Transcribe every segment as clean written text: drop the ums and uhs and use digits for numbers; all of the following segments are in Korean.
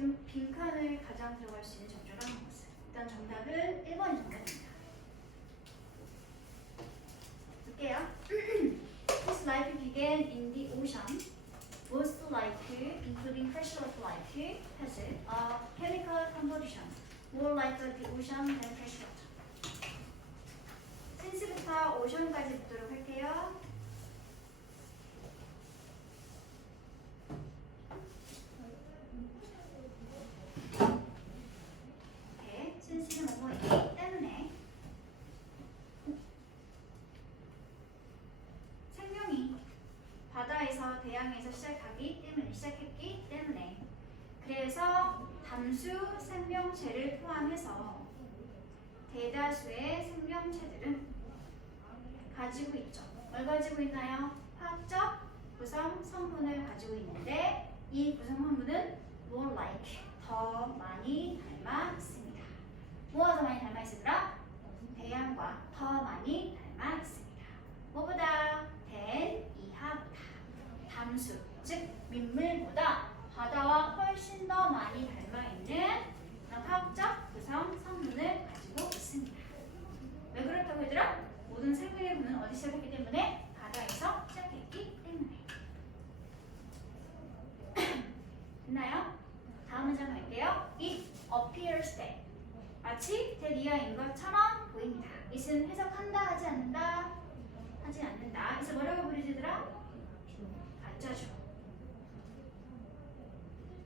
빈칸을 가장 들어갈 수 있는 정조를 하는 것을. 일단 정답은 1번이 정답입니다. 볼게요. This life began in the ocean. Most life, including freshwater life, has a chemical composition more like the ocean than freshwater. since부터 ocean까지 보도록 할게요. 네, since는 뭐뭐이기 때문에 생명이 바다에서 대양에서 시작했기 때문에 그래서 담수 생명체를 포함해서 대다수의 생명체들은 가지고 있죠. 뭘 가지고 있나요? 화학적 구성 성분을 가지고 있는데 이 구성 성분은 more like 더 많이 닮아 있습니다. 뭐가 더 많이 닮아 있으더라? 대양과 더 많이 닮아 있습니다. 뭐보다? than 이하보다. 담수, 즉 민물보다 바다와 훨씬 더 많이 닮아 있는 그런 화학적 구성 성분을 가지고 있습니다. 왜 그렇다고 얘들아? 모든 생명의 구는 어디 시작했기 때문에? 바다에서 시작했기 때문에. 됐나요? 다음 문장 갈게요. It appears that 마치 대리아인 것처럼 보입니다. it은 해석한다 하지 않는다? 하지 않는다. 그래서 뭐라고 부르지더라? 가짜죠.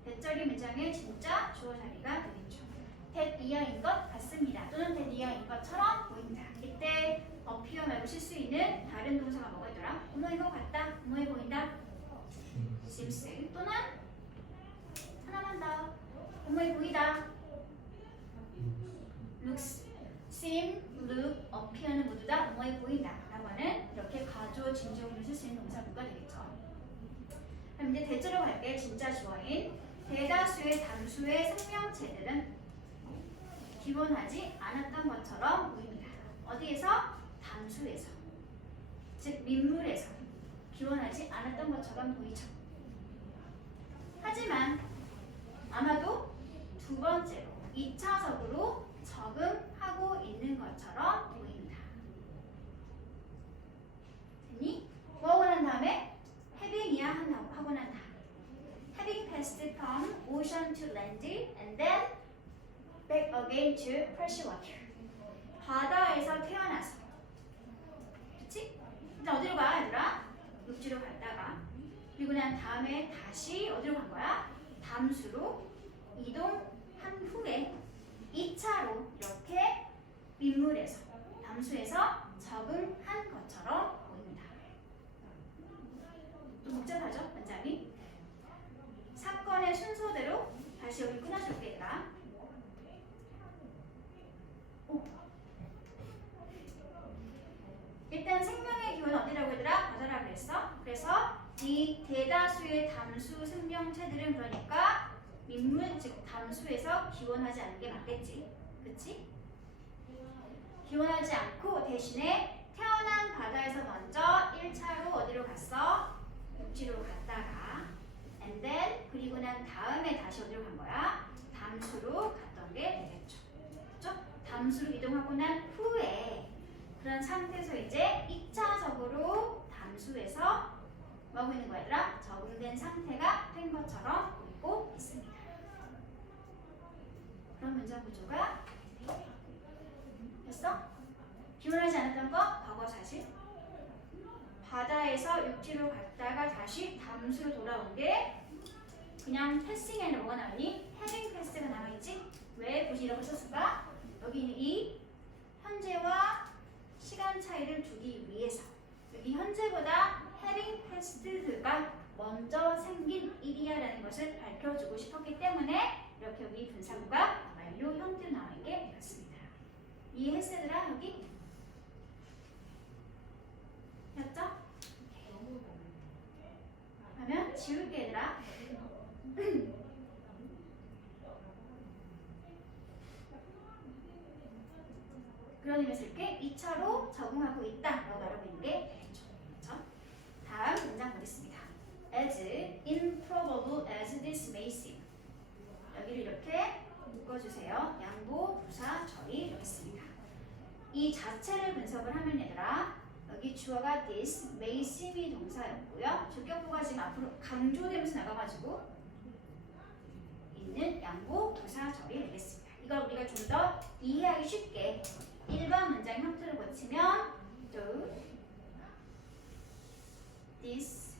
대절이 문장의 진짜 주어 자리가 되겠죠. 대리아인 것 같습니다. 또는 대리아인 것처럼 보입니다. 이때 appear 말고 쓸 수 있는 다른 동사가 뭐가 있더라? 뭐뭐인 것 같다, 뭐뭐해 보인다. seems 또는 하나만 더 뭐뭐해 보이다. looks, seem, look, appear는 모두 다 뭐뭐해 보인다 라고 하는 이렇게 가조 진정으로 쓸 수 있는 동사구가 되겠죠. 그럼 이제 대절로 갈게요. 진짜 주어인 대다수의 담수의 생명체들은 기원하지 않았던 것처럼 보입니다. 어디에서? 담수에서, 즉 민물에서 기원하지 않았던 것처럼 보이죠. 하지만 아마도 두 번째로 2차적으로 적응하고 있는 것처럼 보입니다. 됐니? 뭐 하고 난 다음에? having이야 하고 난 다음에 having passed from ocean to land and then back again to freshwater. 바다에서 태어나서, 그치? 일단 어디로 가 얘들아? 육지로 갔다가 그리고 난 다음에 다시 어디로 간 거야? 담수로 이동한 후에 2차로 이렇게 민물에서, 담수에서 적응한 것처럼 보입니다. 좀 복잡하죠? 문장이? 사건의 순서대로 다시 여기 끊어줄게 얘들아. 일단 생명의 기원은 어디라고 얘들아? 바다라고 그랬어. 그래서 이 대다수의 담수 생명체들은 그러니까 민물, 즉 담수에서 기원하지 않는 게 맞겠지. 그치? 기원하지 않고 대신에 태어난 바다에서 먼저 1차로 어디로 갔어? 육지로 갔다가 and then 그리고 난 다음에 다시 어디로 간 거야? 담수로 갔던 게 되겠죠. 그렇죠? 담수로 이동하고 난 후에 그런 상태에서 이제 2차적으로 담수에서 뭐 하고 있는 거야 얘들아? 적응된 상태가 된 것처럼 보이고 있습니다. 그런 문장 구조가 됐어? 기원하지 않았던 거 과거 사실. 바다에서 육지로 갔다가 다시 담수로 돌아온 게 그냥 패싱에는 뭐가 나오니? having pass가 나와있지? 왜 굳이 이렇게 썼을까? 여기 있는 이 현재와 시간 차이를 두기 위해서 여기 현재보다 having passed가 먼저 생긴 일이야라는 것을 밝혀주고 싶었기 때문에 이렇게 여기 분사구가 완료 형태로 나온 게 되었습니다. 이해했으더라 여기? 됐죠? 그러면 지울게 얘들아. 그런 의미에서 이렇게 2차로 적응하고 있다라고 말하고 있는 게 되겠죠. 그렇죠? 다음 문장 보겠습니다. As improbable as this may seem. 주어가 this, may seem이 동사였고요. 주격보가 지금 앞으로 강조되면서 나가가지고 있는 양보 부사절이 되겠습니다. 이걸 우리가 좀 더 이해하기 쉽게 일반 문장 형태로 고치면 though this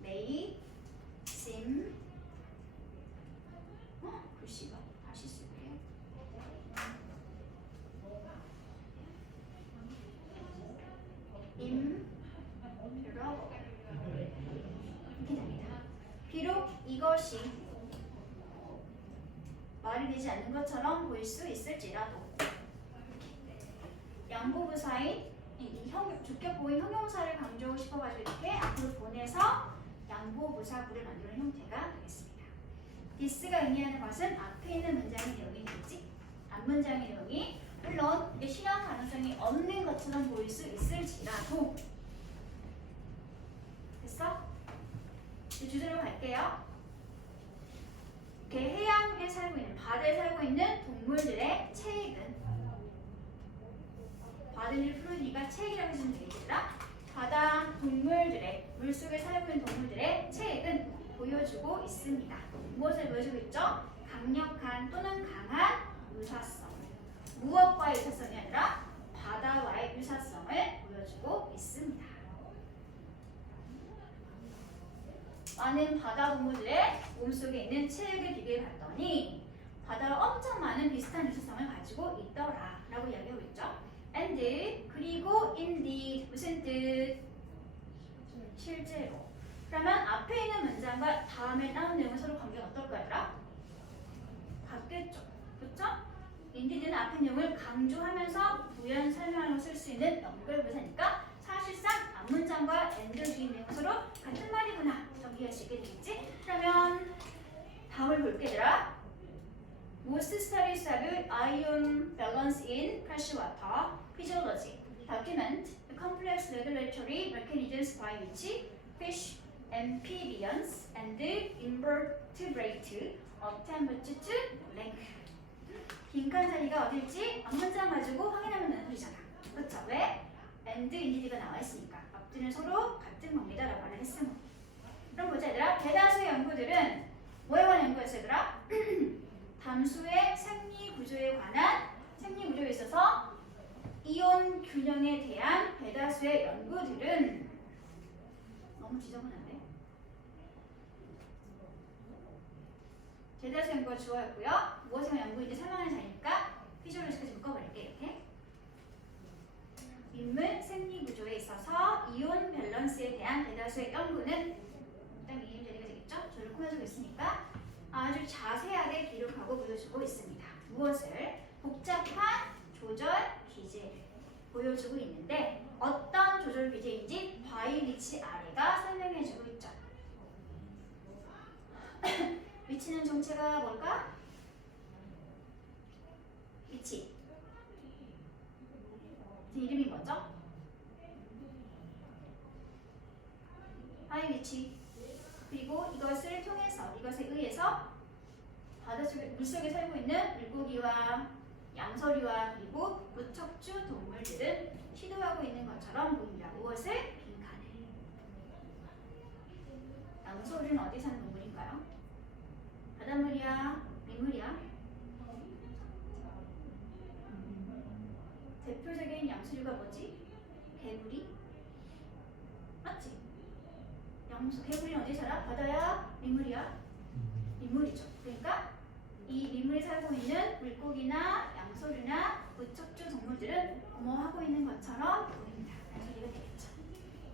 may seem 글씨가 다시 쓸게요. improbable 이렇게 됩니다. 비록 이것이 말이 되지 않는 것처럼 보일 수 있을지라도 양보부사인 이 주격보인 형용사를 강조하고 싶어가지고 이렇게 앞으로 보내서 양보부사구를 만드는 형태가 되겠습니다. this가 의미하는 것은 앞에 있는 문장의 내용이 되겠지. 앞문장의 내용이 물론 이게 실현 가능성이 없는 것처럼 보일 수 있을지라도 됐어? 이제 주제로 갈게요. 이렇게 해양에 살고 있는 바다에 살고 있는 동물들의 체액은 바다를 풀으니까 체액이라고 해주면 되겠더라. 바다 동물들의 물속에 살고 있는 동물들의 체액은 보여주고 있습니다. 무엇을 보여주고 있죠? 강력한 또는 강한 유사성. 무엇과의 유사성이 아니라 바다와의 유사성을 보여주고 있습니다. 많은 바다 동물들의 몸속에 있는 체액을 비교해 봤더니 바다와 엄청 많은 비슷한 유사성을 가지고 있더라 라고 이야기하고 있죠. and 그리고 indeed 무슨 뜻? 실제로. 그러면 앞에 있는 문장과 다음에 나온 내용은 서로 관계가 어떨 거야? 같겠죠. 그렇죠? indeed는 앞에 내용을 강조하면서 부연 설명으로 쓸 수 있는 연결부사니까 사실상 앞문장과 and 뒤 내용은 서로 같은 말이구나 정리할 수 있게 되겠지? 그러면 다음을 볼게 얘들아. Most studies have ion balance in freshwater physiology. Document the complex regulatory mechanisms by which fish, amphibians, and invertebrates attempt to rank. 빈칸 자리가 어딜지 앞문장 가지고 확인하면 되는 소리잖아. 그렇죠? 왜? and, indeed가 나와 있으니까 앞뒤는 서로 같은 겁니다라고 말을 했으면. 그럼 보자 얘들아. 대다수의 연구들은 뭐에 관한 연구였어 얘들아? 담수의 생리구조에 관한 생리구조에 있어서 이온 균형에 대한 대다수의 연구들은 너무 지저분한데? 대다수 연구가 주어였고요. 무엇을 연구인지 설명하는 자리니까 피지올로지까지 묶어버릴게 이렇게. 민물 생리구조에 있어서 이온 밸런스에 대한 대다수의 연구는 일단 이임 자리가 되겠죠? 저를 꾸며주고 있으니까 아주 자세하게 기록하고 보여주고 있습니다. 무엇을? 복잡한 조절 기제를 보여주고 있는데 어떤 조절 기제인지 바이 위치 아래가 설명해주고 있죠. 위치는 정체가 뭘까? 위치. 이름이 뭐죠? 바이 위치. 그리고 이것을 통해서, 이것에 의해서 바닷속에, 물속에 살고 있는 물고기와 양서류와 그리고 무척추 동물들은 시도하고 있는 것처럼 보입니다. 무엇을? 빈칸을. 양서류는 어디 사는 동물인가요? 바닷물이야? 민물이야? 대표적인 양서류가 뭐지? 개구리? 맞지? 개구리는 어디 살아? 바다야? 민물이야? 민물이죠. 그러니까 이 민물에 살고 있는 물고기나 양서류나 무척추 동물들은 뭐하고 있는 것처럼 보입니다. 라는 소리가 되겠죠.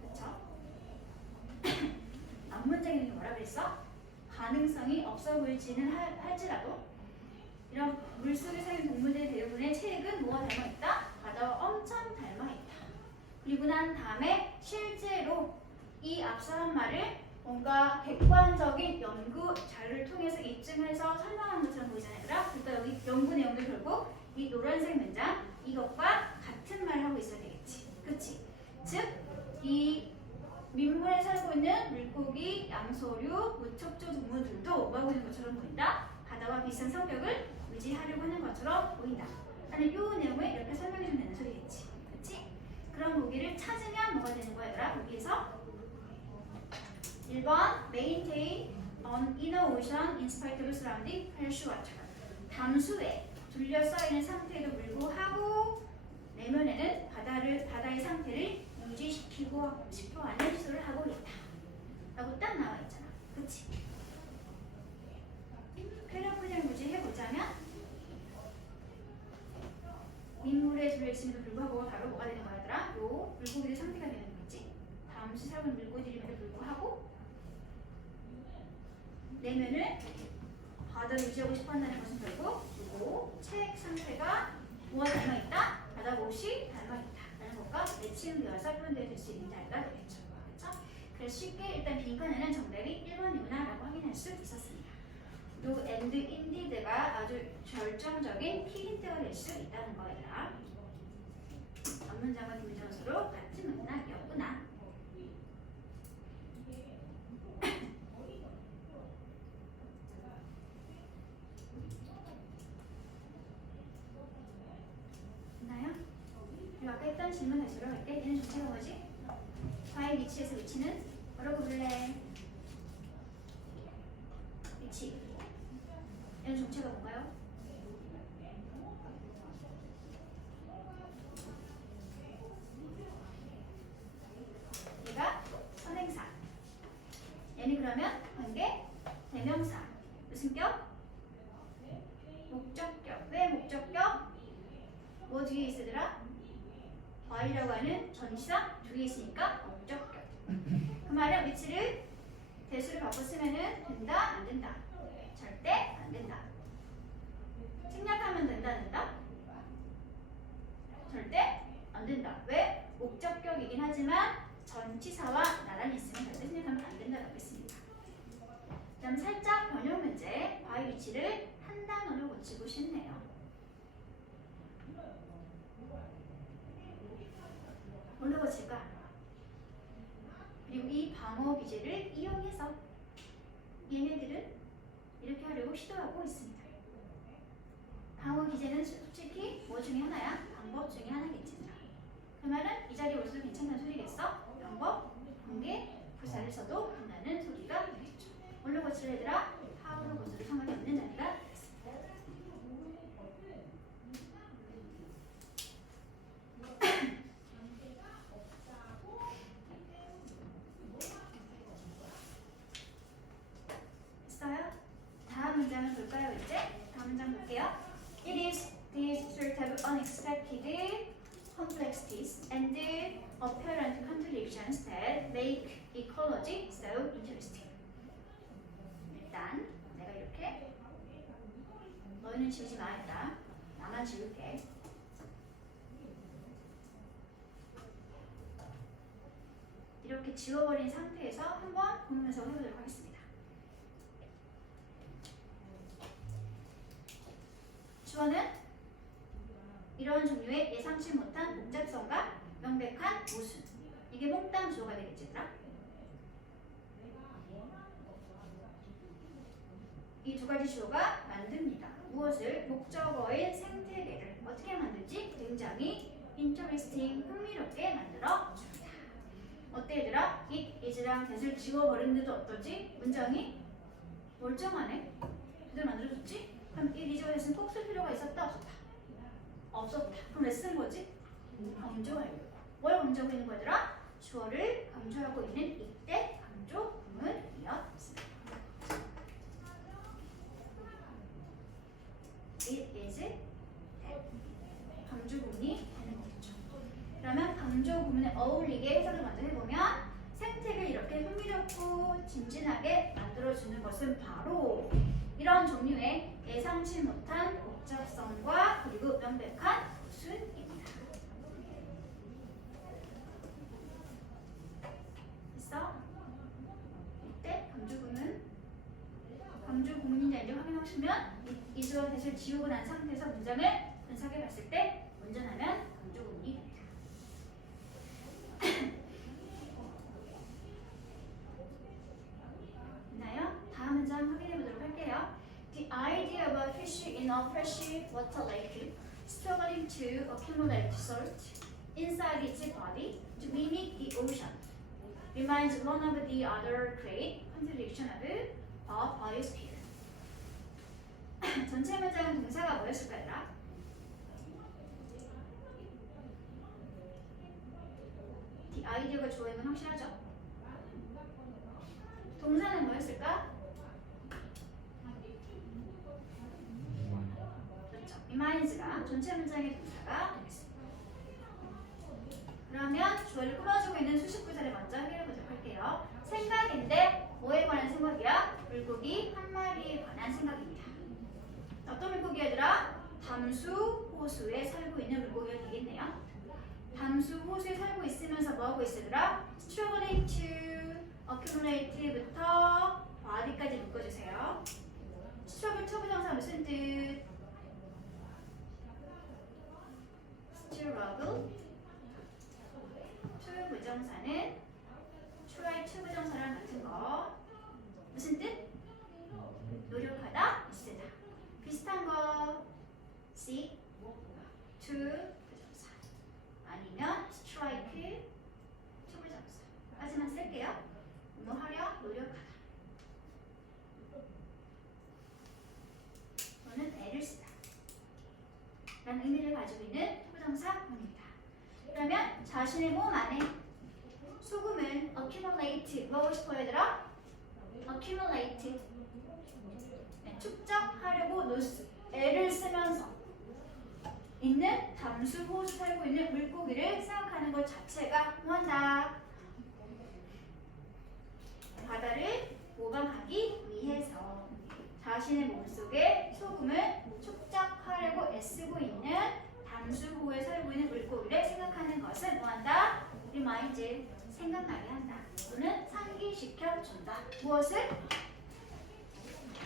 그렇죠? 앞문장이 뭐라 그랬어? 가능성이 없어 보일지는 할지라도 이런 물속에 사는 동물들 대부분의 체액은 뭐와 닮아있다? 바다와 엄청 닮아있다. 그리고 난 다음에 실제로 이 앞서 한 말을 뭔가 객관적인 연구 자료를 통해서 입증해서 설명한 것처럼 보이잖아요. 그러니까 여기 연구 내용도 결국 이 노란색 문장 이것과 같은 말을 하고 있어야 되겠지. 그치? 즉, 이 민물에 살고 있는 물고기, 양서류, 무척추 동물들도 뭐하고 있는 것처럼 보인다? 바다와 비슷한 성격을 유지하려고 하는 것처럼 보인다. 라는 이 내용을 이렇게 설명해주면 되는 소리겠지. 그치? 그런 무기를 찾으면 뭐가 되는 거야 얘들아? 여기에서 1번 maintain an inner ocean in spite of surrounding freshwater. 담수에 둘러싸이는 상태에도 불구하고 내면에는 바다의 상태를 유지시키고 싶어 하는 시도를 하고 있다 라고 딱 나와 있잖아. 그치? 쾌락분열 무지 해보자면 민물에 둘러있음에도 불구하고 바로 뭐가 되는 거야 얘들아? 요 물고기의 상태가 되는 거지. 담수 살고 물고기임에도 불구하고 내면을 바다를 유지하고 싶어 한다는 것은 결국 요 책 상태가 뭐와 닮아있다? 바다 못이 닮아있다 라는 것과 매칭되어서 표현될 수 있는 자리가 되겠죠. 그렇죠? 그래서 쉽게 일단 빈칸에는 정답이 1번이구나 라고 확인할 수 있었습니다. 요 and indeed가 아주 결정적인 키 힌트가 될 수 있다는 거예요. 앞문장과 뒷문장은 서로 같은 문장이었구나. 있나요? 그리고 아까 했던 질문 다시 돌아갈게. 얘는 정체가 뭐지? 과의 위치에서 위치는 뭐라고 불래? 위치. 얘는 정체가 뭔가요? 얘가 선행사. 얘는 그러면 관계 대명사. 무슨 격? 목적격. 왜 목적격? 뭐 뒤에 있으더라? whi라고 하는 전치사 뒤에 있으니까 목적격. 그 말은 위치를 대수를 바꿔 쓰면은 된다, 안 된다? 절대 안 된다. 생략하면 된다, 안 된다? 절대 안 된다. 왜? 목적격이긴 하지만 전치사와 나란히 있으면 절대 생략하면 안 된다라고 했습니다. 그다음 살짝 번역 문제, by 위치를 한 단어로 고치고 싶네요. 뭘로 고칠까? 그리고 이 방어 비제를 이용해서 얘네들은 이렇게 하려고 시도하고 있습니다. 방어 기제는 솔직히 뭐 중에 하나야? 방법 중에 하나겠지. 그 말은 이 자리에 올수록 괜찮다는 소리겠어? 방법, 관계, 부사를 써도 된다는 소리가 되겠죠. 뭘로 고칠 얘들아? 하우로 고쳐도 상관이 없는 자리가 있습니다. 했어요? 다음 문장을 볼까요 이제? 다음 문장 볼게요. It is these sort of unexpected complexities and apparent contradictions that make ecology so interesting. 일단 내가 이렇게 너희는 지우지 마 했다. 나만 지울게. 이렇게 지워버린 상태에서 한번 보면서 해보도록 하겠습니다. 주어는 이런 종류의 예상치 못한 복잡성과 명백한 모순. 이게 몽땅 주어가 되겠지, 얘들아? 이 두 가지 주어가 만듭니다. 무엇을? 목적어인 생태계를 어떻게 만들지? 굉장히 interesting, 흥미롭게 만들어 줍니다. 어때, 얘들아? it is랑 that을 지워버리는데도 어떠지? 문장이 멀쩡하네? 그대로 만들어줬지? 그럼 it is와 that은 꼭 쓸 필요가 있었다, 없었다? 없었다. 그럼 왜 쓴 거지? 강조하려고. 뭘 강조하고 있는 거더라? 주어를 강조하고 있는 이때 강조 구문이었습니다. It is that. 강조 구문이 되는 거죠. 그러면 강조 구문에 어울리게 해석을 먼저 해보면 생태를 이렇게 흥미롭고 진진하게 만들어주는 것은 바로 이런 종류의 예상치 못한 복잡성과 그리고 명백한 모순입니다. 됐어? 이때 강조 구문인지 확인하시면 이 주어 대실 지우고 난 상태에서 문장을 분석해 봤을 때 운전하면 강조 구문이 됩니다. 있나요? 다음 문장 확인해 보도록 할게요. The idea of a fish in a fresh water lake struggling to accumulate salt inside its body reminds one of the other great contradiction of a biosphere. 전체 문장은 동사가 뭐였을까 얘들아? The 아이디어가 좋아하는 건 확실하죠? 동사는 뭐였을까? 그렇죠. reminds가 전체 문장의 동사가 되겠습니다. 그러면 주어를 꾸며주고 있는 수식 구절을 먼저 해결해 보도록 할게요. 생각인데 뭐에 관한 생각이야? 물고기 한 마리에 관한 생각입니다. 어떤 물고기 얘들아? 담수 호수에 살고 있는 물고기가 되겠네요. 담수 호수에 살고 있으면서 뭐하고 있으더라? struggling to accumulate부터 body까지 묶어주세요. struggle 초부정사 무슨 뜻? struggle 초부정사는 try 초부정사랑 같은 거 무슨 뜻? 노력하다, 있으다. 비슷한 거 seek, to 부정사 아니면 strike 초부정사까지만 쓸게요. 뭐 하려? 노력하다 또는 애를 쓰다 라는 의미를 가지고 있는 초부정사입니다. 그러면 자신의 몸 안에 소금을 accumulate 뭐하고 싶어요 얘들아? accumulate 축적하려고 애를 쓰면서 있는 담수 호수 살고 있는 물고기를 생각하는 것 자체가 뭐한다? 바다를 모방하기 위해서 자신의 몸속에 소금을 축적하려고 애쓰고 있는 담수호에 살고 있는 물고기를 생각하는 것을 뭐한다? reminds 생각나게 한다. 또는 상기시켜 준다. 무엇을?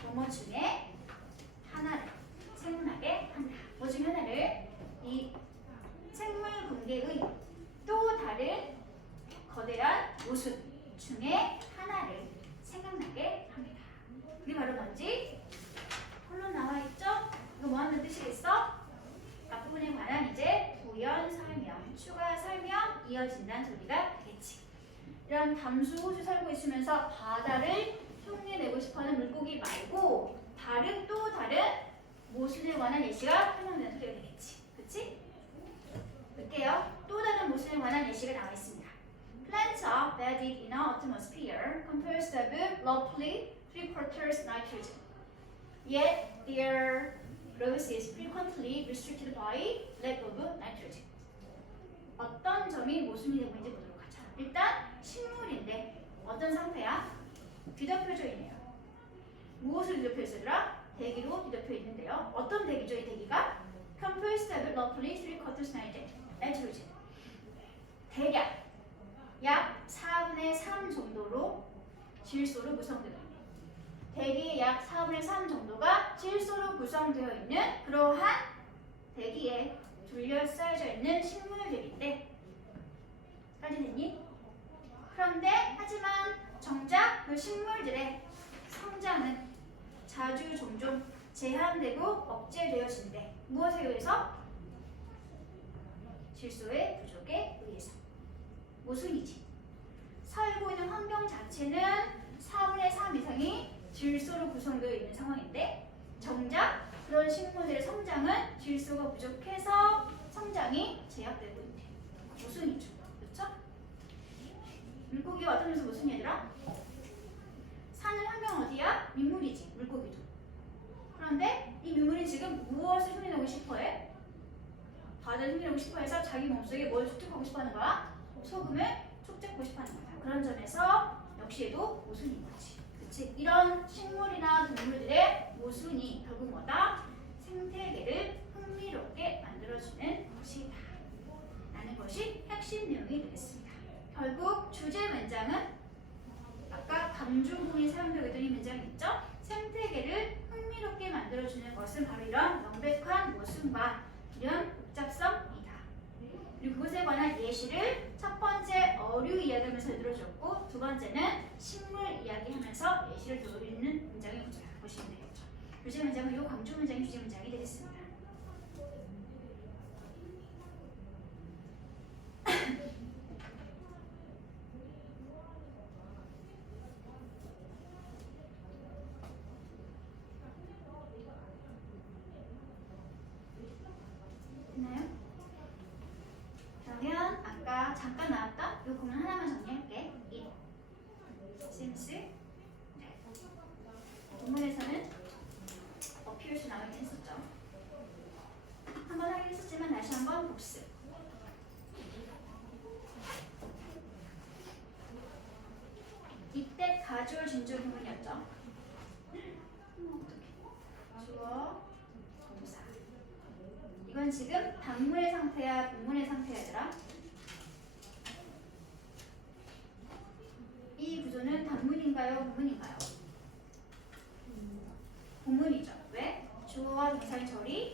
뭐뭐 중에 하나를 생각나게 한다. 뭐 중에 하나를 이 생물 공개의 또 다른 거대한 모순 중에 하나를 생각나게 합니다. 그게 바로 뭔지 홀로 나와 있죠? 이거 뭐 하는 뜻이겠어? 앞부분에 관한 이제 부연 설명, 추가 설명, 이어진다는 소리가 되겠지. 이런 담수 호수 살고 있으면서 바다를 흉내내고 싶어하는 물고기 말고 다른 또 다른 모순에 관한 예시가 설명되는 소리가 되겠지. 그치? 볼게요. 또 다른 모순에 관한 예시가 나와 있습니다. Plants are bedded in our atmosphere composed of roughly 3/4 nitrogen. Yet their growth is frequently restricted by lack of nitrogen. 어떤 점이 모순이 되고 있는지 보도록 하자. 일단 식물인데 어떤 상태야? 뒤덮여져 있네요. 무엇을 뒤덮여 있으더라? 대기로 뒤덮여 있는데요. 어떤 대기죠? 이 대기가? Composed of roughly 3/4 nitrogen. 대략 약 4분의 3 정도로 질소로 구성되어 있는 대기의 약 4분의 3 정도가 질소로 구성되어 있는 그러한 대기에 둘러싸여져 있는 식물들인데 까지 됐니? 그런데 하지만 정작 그 식물들의 성장은 자주 종종 제한되고 억제되어진대. 무엇에 의해서? 질소의 부족에 의해서. 모순이지. 살고 있는 환경 자체는 4분의 3 이상이 질소로 구성되어 있는 상황인데 정작 그런 식물들의 성장은 질소가 부족해서 성장이 제약되고 있대. 모순이죠. 그렇죠? 물고기가 어떤 점에서 모순이 얘들아? 사는 환경 어디야? 민물이지. 물고기도. 그런데 이 민물이 지금 무엇을 흉내내고 싶어해? 바다를 흉내내고 싶어해서 자기 몸속에 뭘 축적하고 싶어하는 거야? 소금을 축적하고 싶어하는 거야. 그런 점에서 역시 얘도 모순인 거지. 그치? 이런 식물이나 동물들의 모순이 결국 뭐다? 생태계를 흥미롭게 만들어주는 것이다. 라는 것이 핵심 내용이 되겠습니다. 결국 주제 문장은 아까 강조문이 사용되고 있던 이 문장이 있죠? 생태계를 흥미롭게 만들어주는 것은 바로 이런 명백한 모순과 이런 복잡성이다. 그리고 그것에 관한 예시를 첫 번째 어류 이야기하면서 들어줬고 두 번째는 식물 이야기하면서 예시를 들어주는 문장이 보시면 되겠죠. 주제 문장은 이 강조 문장이 주제 문장이 되겠습니다. seems. 네. 본문에서는 appears 나오긴 했었죠. 한번 하긴 했었지만 다시 한번 복습. 이때 가주어 진주 부분이었죠. 주어, 동사. 이건 지금 단문의 상태야, 본문의 상태야, 얘들아? 이 구조는 단문인가요, 본문인가요? 본문이죠. 왜? 주어와 동사의 절이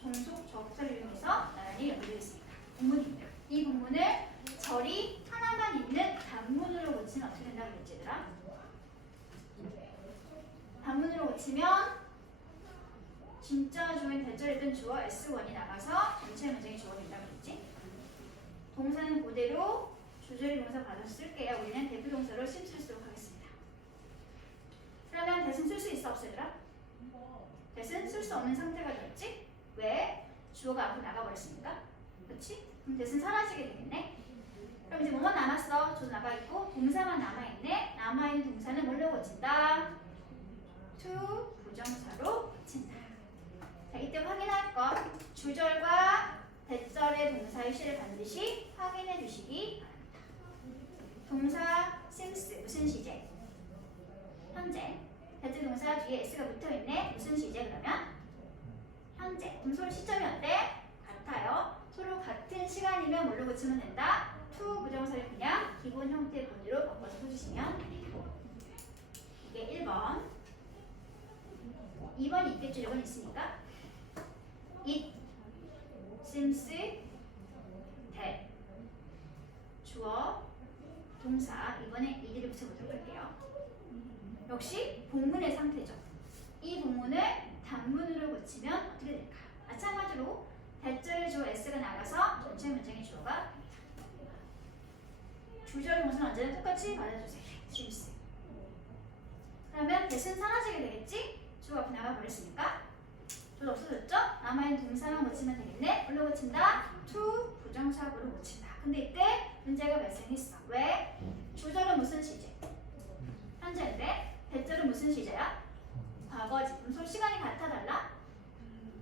종속 접속사를 이용해서 나란히 연결되어 있습니다. 본문입니다. 이 본문을 절이 하나만 있는 단문으로 고치면 어떻게 된다고 그랬지, 얘들아? 단문으로 고치면 진짜 주어인 대절이든 주어 S1이 나가서 전체 문장이 주어가 된다고 그랬지? 동사는 그대로 조절이 동사 받아서 쓸게요. 우리는 대표동사로 심 쓰도록 하겠습니다. 그러면 대신 쓸 수 있어, 없어, 얘들아? 대신 쓸 수 없는 상태가 됐지? 왜? 주어가 앞으로 나가버렸으니까. 그렇지? 그럼 대신 사라지게 되겠네? 그럼 이제 뭐만 남았어? 주어 나가있고 동사만 남아있네? 남아있는 동사는 뭘로 고친다? to 부정사로 고친다. 자, 이때 확인할 거. 주절과 대절의 동사의 시를 반드시 확인해 주시기 바랍니다. 동사 seems 무슨 시제? 현재. 대절 동사 뒤에 s가 붙어있네. 무슨 시제 그러면? 현재. 그럼 서로 시점이 어때? 같아요. 서로 같은 시간이면 뭘로 고치면 된다? to 부정사를 그냥 기본 형태의 보드로 바꿔서 써주시면 됩니다. 이게 1번. 2번이 있겠죠? 1번 있으니까. It seems that 주어, 동사. 이번에 이들을 붙여보도록 할게요. 역시 본문의 상태죠. 이 본문을 단문으로 고치면 어떻게 될까? 마찬가지로 대절 주어 s가 나가서 전체 문장의 주어가 주절 동사는 언제나 똑같이 받아주세요. seems. 그러면 대신 사라지게 되겠지? 주어 앞에 나가버렸으니까 주어 없어졌죠? 남아있는 동사만 고치면 되겠네? 뭘로 고친다? to 부정사구로 고친다. 근데 이때 문제가 발생했어. 왜? 주절은 무슨 시제? 현재인데 대절은 무슨 시제야? 과거지. 그럼 서로 시간이 같아 달라?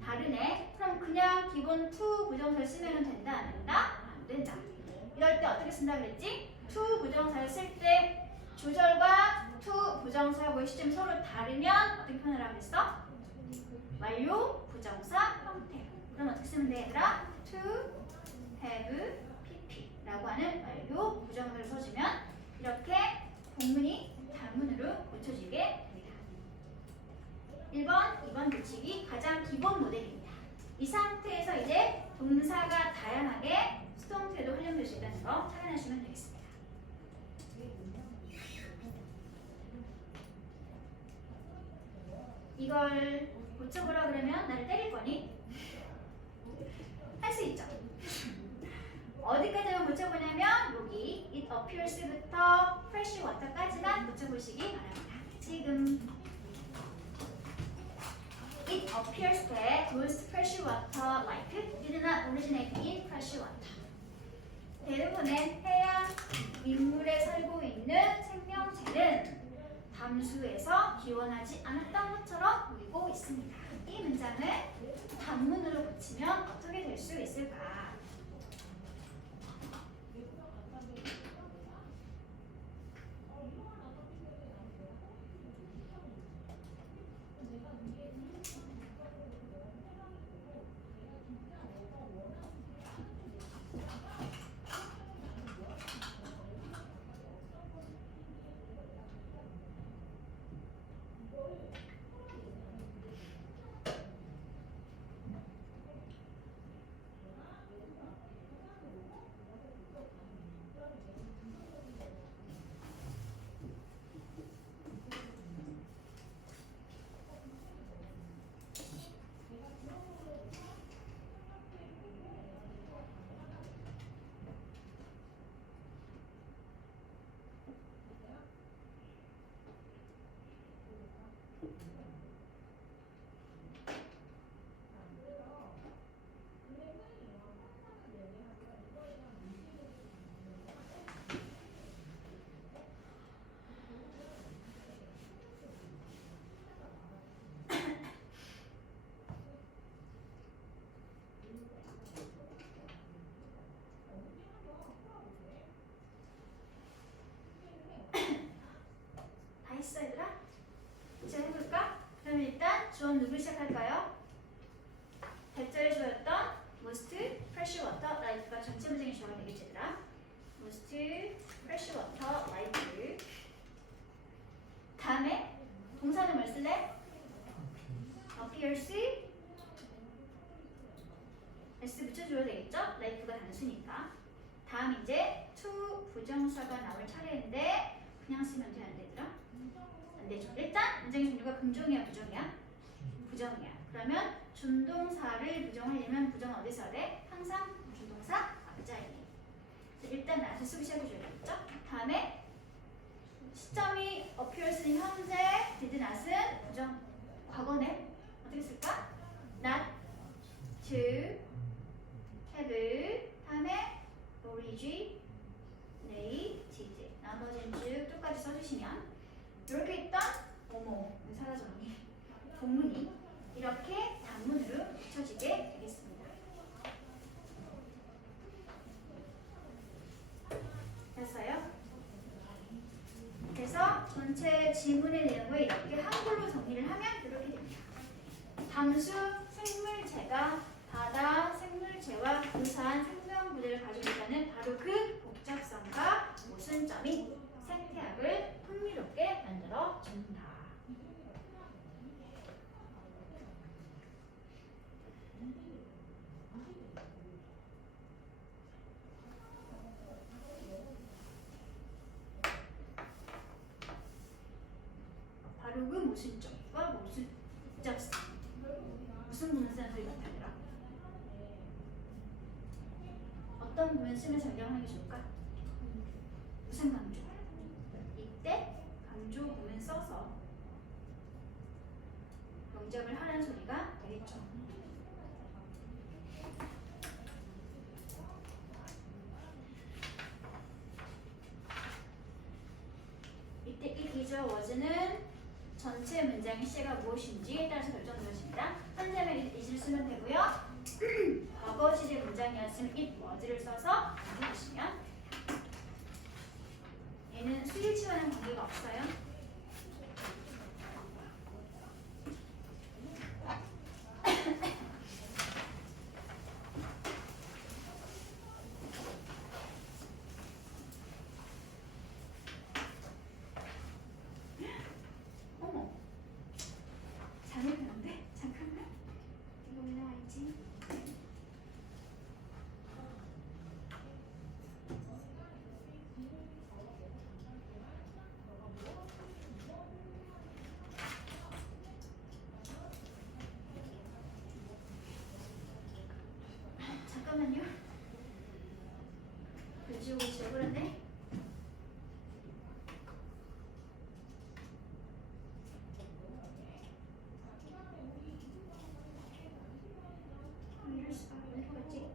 다르네. 그럼 그냥 기본 to 부정사를 쓰면 된다 안 된다? 안 된다. 이럴 때 어떻게 쓴다 그랬지? to 부정사를 쓸 때 주절과 to 부정사하고의 시점이 서로 다르면 어떻게 표현하라고 했어? 완료 부정사 형태. 그럼 어떻게 쓰면 돼 얘들아? to have pp라고 하는 완료 부정사를 써주면 이렇게 본문이 단문으로 고쳐지게 됩니다. 1번, 2번 규칙이 가장 기본 모델입니다. 이 상태에서 이제 동사가 다양하게 수동태도 활용될 수 있다는 거 확인하시면 되겠습니다. 이걸 고쳐보라 그러면 나를 때릴 거니? 할 수 있죠. 어디까지만 고쳐보냐면 여기 it appears부터 fresh water까지만 고쳐보시기 바랍니다. 지금 it appears that those fresh water like did not originate in fresh water. 대부분의 해양 민물에 살고 있는 생명체는 담수에서 기원하지 않았던 것처럼 보이고 있습니다. 이 문장을 단문으로 고치면 어떻게 될 수 있을까? 주어 누구 시작할까요? 대절의 주어였던 most fresh water like가 전체 문장의 주어가 되겠지 얘들아. most fresh water like. 다음에 동사는 뭘 쓸래? appears s 붙여줘야 되겠죠? like가 단수니까. 다음 이제 to 부정사가 나올 차례인데 그냥 쓰면 돼 안 되더라? 안 되죠. 일단 문장의 종류가 긍정이야 부정이야? 부정이야. 그러면 준동사를 부정하려면 부정은 어디서 해야 돼? 항상 준동사 앞자리에. 일단 나한테 쓰기 시작해줘야겠죠? 다음에 시점이 appears는 현재, did not은 부정 과거네. 어떻게 쓸까? not to have 다음에 originated. 나머지는 쭉 똑같이 써주시면 이렇게 있던 어머 사라졌네 본문이 이렇게 단문으로 붙여지게 되겠습니다. 됐어요? 그래서 전체 지문의 내용을 이렇게 한글로 정리를 하면 이렇게 됩니다. 담수, 생물체가 바다, 생물체와 유사한 생명 부대를 가지고 있다는 바로 그 복잡성과 모순점이 생태학을 흥미롭게 만들어 준다. 바로 그 모순점과 모순 복잡성. 무슨 부분 쓰는 소리 같아더라? 어떤 부분 쓰면 설명하는 게 좋을까? 무슨 강조? 이때 강조 부분 써서 영접을 하라는 소리가 되겠죠. 이때 이 기저 was는 전체 문장의 시제가 무엇인지에 따라서 결정되어집니다. 현재면 is를 쓰면 되고요. 과거 시제 문장이었으면 it was를 써서 만들어주시면 얘는 수일치와는 관계가 없어요. 어머 잘못 했는데? 잠깐만 이거 왜 나와있지? 잠깐만요. 글지우고 지워버렸네. 이럴 수가 왜 이렇게 갔지?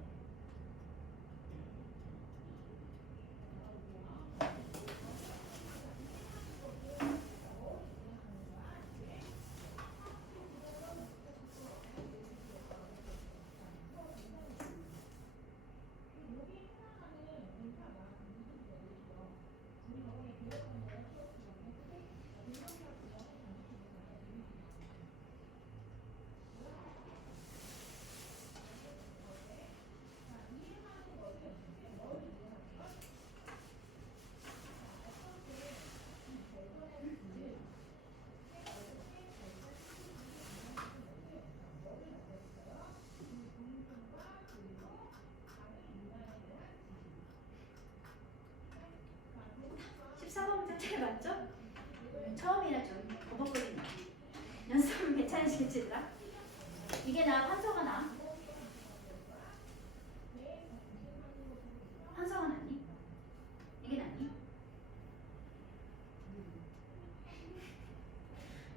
문제 맞죠? 처음이라 좀 버벅거리네. 연습은 괜찮으시겠지 얘들아? 이게 나 환서가 나. 환서가 나니? 이게 나니?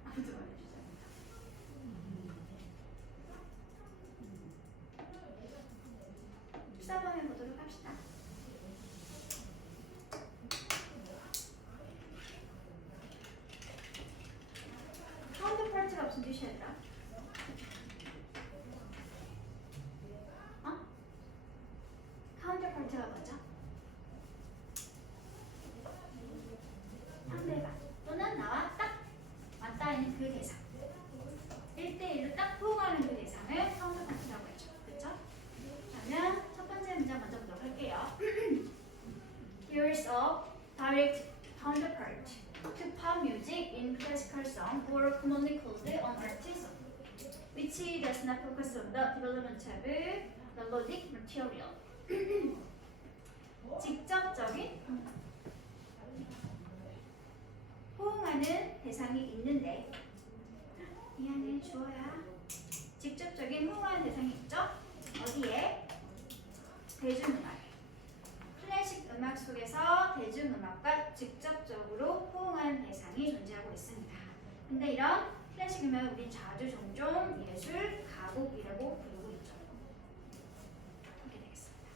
아무도 말해주지 않는다. 14번에 보도록 합시다. 파운드 파트가 무슨 뜻이야 얘들아? direct counterpart to pop music in classical song or commonly called an artist song, which does not focus on the development of melodic material. 직접적인 호응하는 대상이 있는데 미안해 주어야 직접적인 호응하는 대상이 있죠? 어디에? 대중음악에. 클래식 음악 속에서 대중음악과 직접적으로 호응하는 대상이 존재하고 있습니다. 근데 이런 클래식 음악을 우리 자주 종종 예술 가곡이라고 부르고 있죠. 이렇게 되겠습니다.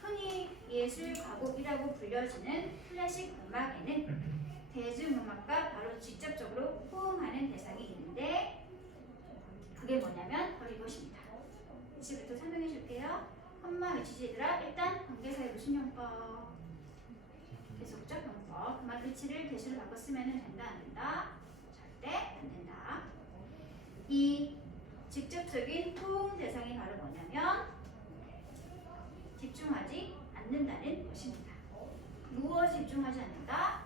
흔히 예술 가곡이라고 불려지는 클래식 음악에는 대중음악과 바로 직접적으로 호응하는 대상이 있는데 그게 뭐냐면 바로 이것입니다. 이제부터 설명해 줄게요. 컴마 위치지들아 일단 관계사의 무슨 용법? 계속적 용법. 그만 위치를 대수로 바꿔 쓰면 된다 안 된다? 절대 안 된다. 이 직접적인 호응 대상이 바로 뭐냐면 집중하지 않는다는 것입니다. 무엇에 집중하지 않는다?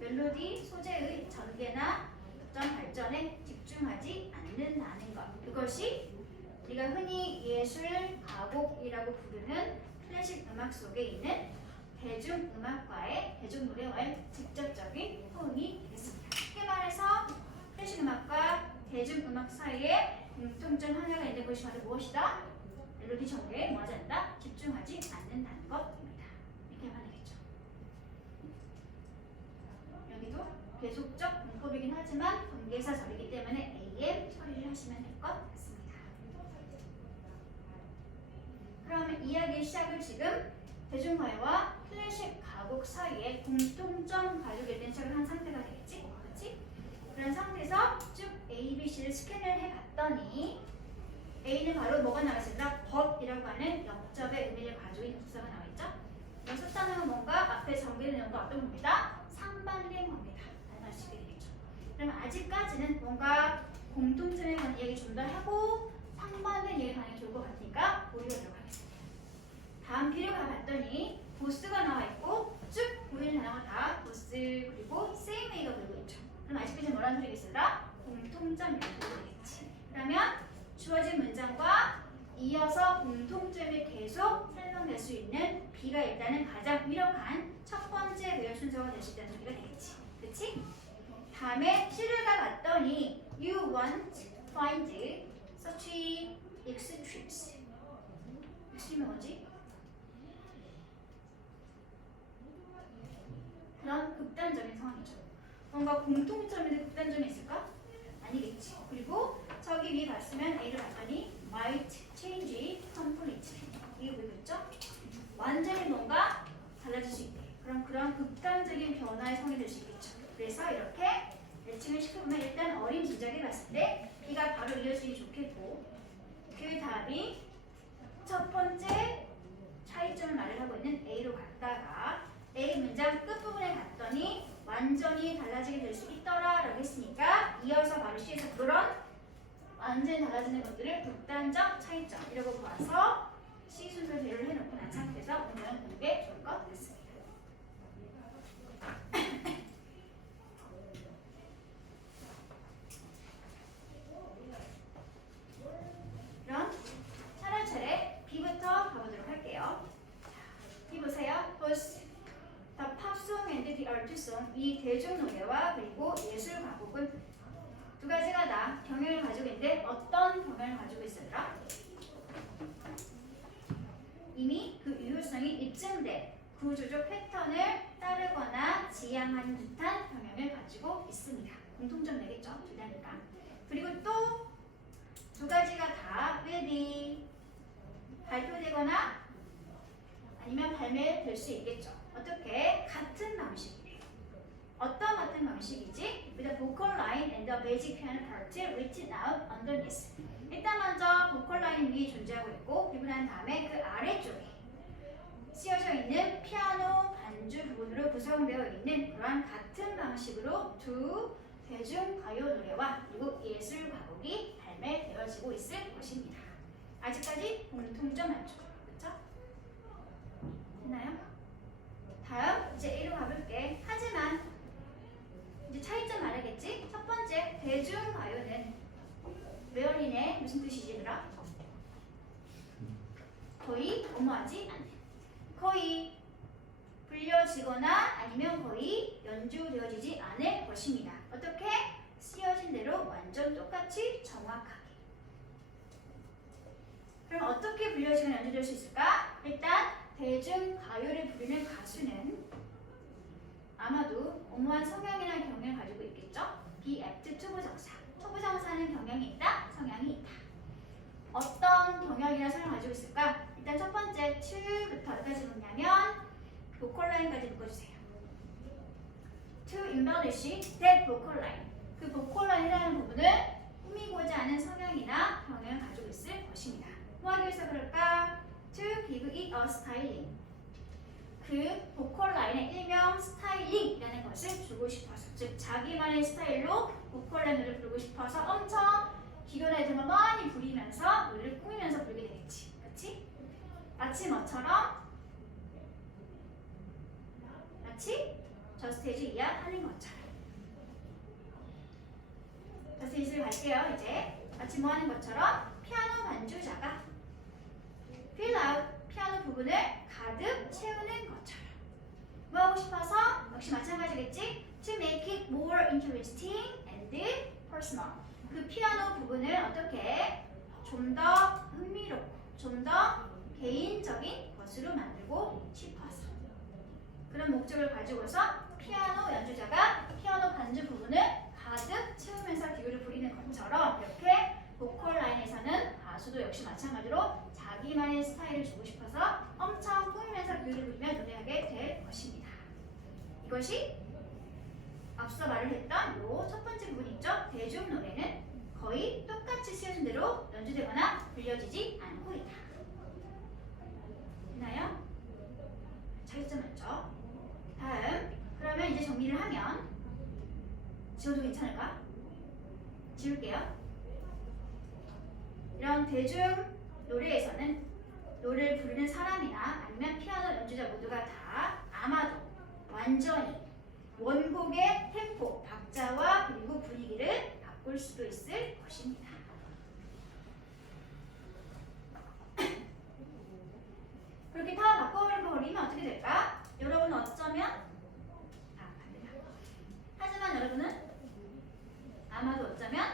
멜로디 소재의 전개나 점 발전에 집중하지 않는다는 것. 그것이 우리가 흔히 예술 가곡이라고 부르는 클래식 음악 속에 있는 대중음악과의 대중노래와의 직접적인 호응이 되겠습니다. 쉽게 말해서 클래식 음악과 대중음악 사이에 공통점 하나가 있는 것이 바로 무엇이다? 멜로디 전개에 뭐하지 않는다? 집중하지 않는다는 것입니다. 이렇게 하면 되겠죠. 여기도 계속적 문법이긴 하지만 관계사 절이기 때문에 AM 처리를 하시면 될 것 같습니다. 그러면 이야기의 시작을 지금 대중가요와 클래식 가곡 사이에 공통점 가지고 있는 시작을 한 상태가 되겠지? 그렇지? 그런 상태에서 쭉 A, B, C를 스캔을 해봤더니 A는 바로 뭐가 나와있습니다. but이라고 하는 역접의 의미를 가지고 있는 부사가 나와있죠? 여기서 썼다는 뭔가 앞에 전개되는 용도 어떤 겁니다? 상반된 겁니다. 알아주시게 되겠죠. 그러면 아직까지는 뭔가 공통점에 관한 이야기 좀 더 하고 상반된 이야기 가는 게 좋을 것 같으니까 보류하도록 하겠습니다. 다음 비를 가봤더니 보스가 나와있고 쭉 보이는 단어가 다 보스 그리고 same way가 돌고 있죠. 그럼 아직까지 뭐라는 소리겠습니다? 공통점이라고 되겠지. 그러면 주어진 문장과 이어서 공통점이 계속 설명될 수 있는 B가 일단은 가장 유력한 첫 번째 배열 순서가 될 수 있다는 소리가 되겠지. 그치? 다음에 C를 가봤더니 You want, find, such extremes. extreme이 뭐지? 그런 극단적인 상황이죠. 뭔가 공통점인데 극단점이 있을까? 아니겠지. 그리고 저기 위에 봤으면 A를 봤더니 might change completely. 이게 보이겠죠? 완전히 뭔가 달라질 수 있대. 그럼 그런 극단적인 변화의 성이 될 수 있겠죠. 그래서 이렇게 매칭을 시켜보면 일단 어린 진작에 봤을 때 B가 바로 이어지기 좋겠고 그 다음이 첫 번째 차이점을 말을 하고 있는 A로 갔다가 A 문장 끝부분에 갔더니 완전히 달라지게 될 수 있더라 라고 했으니까 이어서 바로 C에서 그런 완전히 달라지는 것들을 극단적 차이점이라고 봐서 C 순서 배열을 해놓고 난 상태에서 오늘은 보는 게 좋을 것 같습니다. 그럼 차례차례 B부터 가보도록 할게요. B 보세요. 보스 The pop song and the art song. 이 대중노래와 그리고 예술 가곡은 두 가지가 다 경향을 가지고 있는데 어떤 경향을 가지고 있었더라? 이미 그 유효성이 입증된 구조적 패턴을 따르거나 지향하는 듯한 경향을 가지고 있습니다. 공통점 되겠죠? 두 개니까. 그리고 또 두 가지가 다 ready 발표되거나 아니면 발매될 수 있겠죠. 어떻게? 같은 방식이에요. 어떤 같은 방식이지? With the vocal line and the basic piano part written out underneath. 일단 먼저 보컬 라인 위에 존재하고 있고 그리고 난 다음에 그 아래쪽에 쓰여져 있는 피아노 반주 부분으로 구성되어 있는 그러한 같은 방식으로 두 대중가요 노래와 그리고 예술 가곡이 발매되어지고 있을 것입니다. 아직까지 공통점 만족. 그쵸? 됐나요? 다음 이제 A로 가볼게. 하지만 이제 차이점 말하겠지? 첫 번째, 대중가요는 레어린의 무슨 뜻이지, 얘들아? 거의 뭐하지 않는. 거의 불려지거나 아니면 거의 연주되어지지 않을 것입니다. 어떻게? 쓰여진 대로 완전 똑같이 정확하게. 그럼 어떻게 불려지거나 연주될 수 있을까? 일단 대중가요를 부르는 가수는 아마도 어머한 성향이나 경향을 가지고 있겠죠? 비앱트 투부정사. 투부정사는 경향이 있다, 성향이 있다. 어떤 경향이나 성향을 가지고 있을까? 일단 첫 번째, to부터 어디까지 붙냐면 보컬 라인까지 묶어주세요. To embellish that vocal line. 그 보컬 라인이라는 부분을 꾸미고자 하는 성향이나 경향을 가지고 있을 것입니다. 뭐 하기 위해서 그럴까? To give it a styling. 그 보컬 라인의 일명 스타일링이라는 것을 주고 싶어서, 즉 자기만의 스타일로 보컬 라인 노래를 부르고 싶어서 엄청 기존 애들만 많이 부리면서 노래를 꾸미면서 부르게 되겠지. 그치? 마치 뭐처럼? 마치 저스트에즈 이야 하는 것처럼. 저스트에즈를 갈게요. 이제 마치 뭐 하는 것처럼 피아노 반주자가 fill out 피아노 부분을 가득 채우는 것처럼. 뭐 하고 싶어서? 역시 마찬가지겠지? To make it more interesting and personal. 그 피아노 부분을 어떻게 좀 더 흥미롭고 좀 더 개인적인 것으로 만들고 싶어서. 그런 목적을 가지고서 피아노 연주자가 피아노 반주 부분을 가득 채우면서 기교를 부리는 것처럼 이렇게 보컬 라인에서는 가수도 역시 마찬가지로 자기만의 스타일을 주고 싶어서 엄청 꾸미면서 기교를 부리며 노래하게 될 것입니다. 이것이 앞서 말을 했던 요 첫 번째 부분 있죠? 대중 노래는 거의 똑같이 쓰여진 대로 연주되거나 불려지지 않고 있다. 됐나요? 차이점 맞죠? 다음, 그러면 이제 정리를 하면 지워도 괜찮을까? 지울게요. 이런 대중 노래에서는 노래를 부르는 사람이나 아니면 피아노 연주자 모두가 다 아마도 완전히 원곡의 템포, 박자와 그리고 분위기를 바꿀 수도 있을 것입니다. 그렇게 다 바꿔버리면 어떻게 될까? 여러분은 어쩌면 반대다. 하지만 여러분은 아마도 어쩌면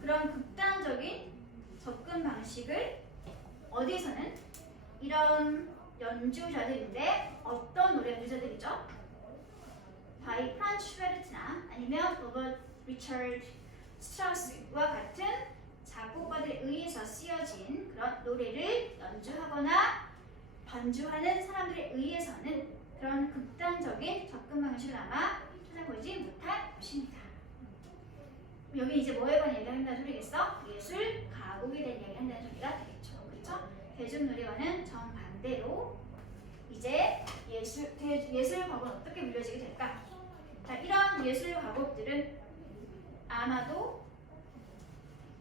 그런 극단적인 접근 방식을 어디에서는 이런 연주자들인데 어떤 노래 연주자들이죠? 바이 프란츠 슈베르트나 아니면 로버트 리처드 스트라우스와 같은 작곡가들에 의해서 쓰여진 그런 노래를 연주하거나 반주하는 사람들에 의해서는 그런 극단적인 접근 방식을 아마 찾아보지 못할 것입니다. 여기 이제 뭐에 관한 얘기를 한다는 소리겠어? 예술 가곡에 대한 얘기를 한다는 소리가 되겠죠. 그렇죠? 대중 노래와는 정반대로 이제 예술 가곡은 어떻게 불려지게 될까? 자, 이런 예술 가곡들은 아마도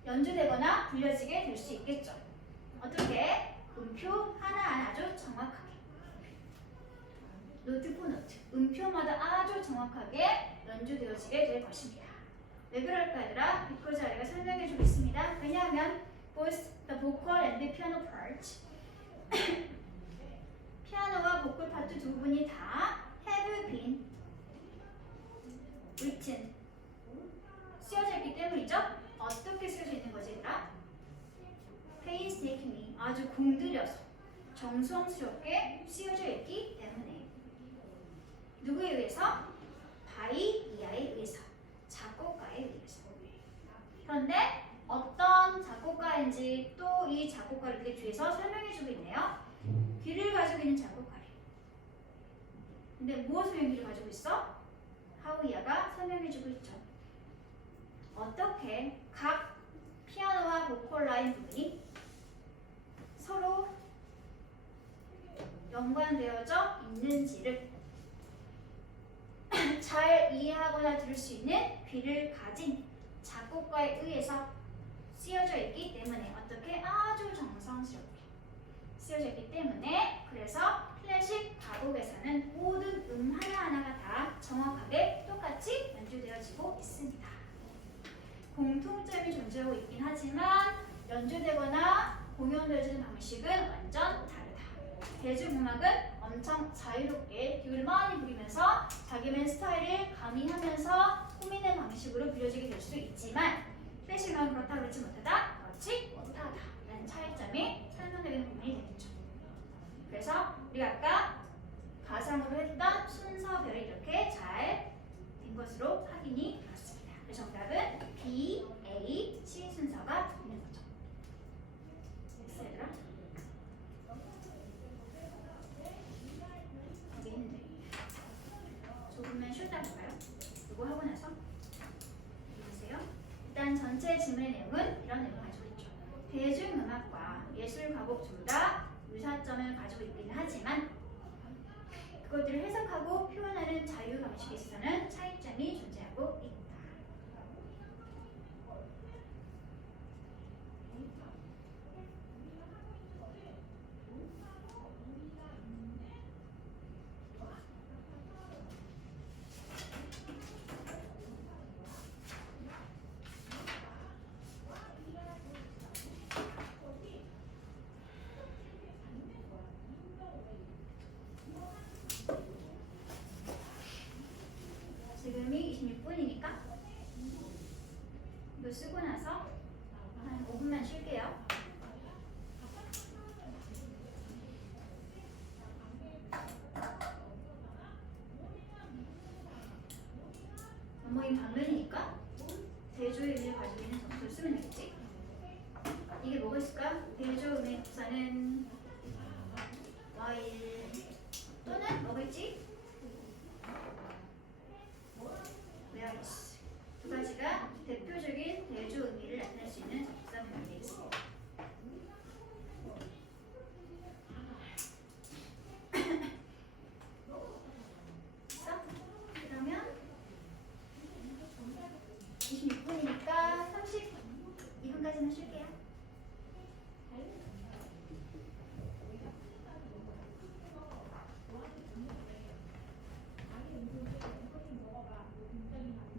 연주되거나 불려지게 될 수 있겠죠. 어떻게? 음표 하나하나 아주 정확하게. 노트 포 노트. 음표마다 아주 정확하게 연주되어지게 될 것입니다. 왜 그럴까 얘들아? because 아래가 설명해주고 있습니다. 왜냐하면 both the vocal and the piano part 피아노와 보컬 파트 두 분이 다 have been written 쓰여져 있기 때문이죠. 어떻게 쓰여져 있는 거지 얘들아? painstakingly 아주 공들여서 정성스럽게 쓰여져 있기 때문에 누구에 의해서? 바이 이하에 의해서 작곡가에 의해서. 그런데 어떤 작곡가인지 또 이 작곡가를 이렇게 뒤에서 설명해주고 있네요. 귀를 가지고 있는 작곡가래. 근데 무엇을 연기를 가지고 있어? 하우이아가 설명해주고 있죠. 어떻게 각 피아노와 보컬 라인 부분이 서로 연관되어져 있는지를 잘 이해하거나 들을 수 있는 귀를 가진 작곡가에 의해서 쓰여져 있기 때문에 어떻게 아주 정성스럽게 쓰여져 있기 때문에 그래서 클래식 가곡에서는 모든 하나하나가 다 정확하게 똑같이 연주되어지고 있습니다. 공통점이 존재하고 있긴 하지만 연주되거나 공연되어지는 방식은 완전 다르다. 대중음악은 엄청 자유롭게 기교를 많이 부리면서 자기만의 스타일을 가미하면서 꾸미는 방식으로 부려지게 될 수도 있지만 클래식 음악은 그렇다고 그렇지 못하다, 그렇지 못하다 라는 차이점이 설명되는 부분이 되겠죠. 그래서 우리가 아까 가상으로 했던 순서별을 이렇게 잘 된 것으로 확인이 되었습니다. 그래서 정답은 B, A, C 순서가 있는 거죠. 됐어 얘들아? 여기 있는데 조금만 쉬었다 볼까요? 이거 하고 나서 보세요. 일단 전체 질문의 내용은 이런 내용을 가지고 있죠. 대중음악과 예술 가곡 둘 다 유사점을 가지고 있기는 하지만 그것들을 해석하고 표현하는 자유 방식에 있어서는 차이점이 존재하고 있다. 지금이 26분이니까 이거 쓰고 나서 한 5분만 쉴게요. 모임 반면이니까 대조의 의미를 가지고 있는 접수를 쓰면 되겠지? 이게 뭐가 있을까? 대조음의 부사는 while 또는 뭐가 있지? whereas 두 가지가 대표적인 대조 의미를 나타낼 수 있는 접수가 되겠습니다. 그러면 26분이니까 32분까지는 쉴게요.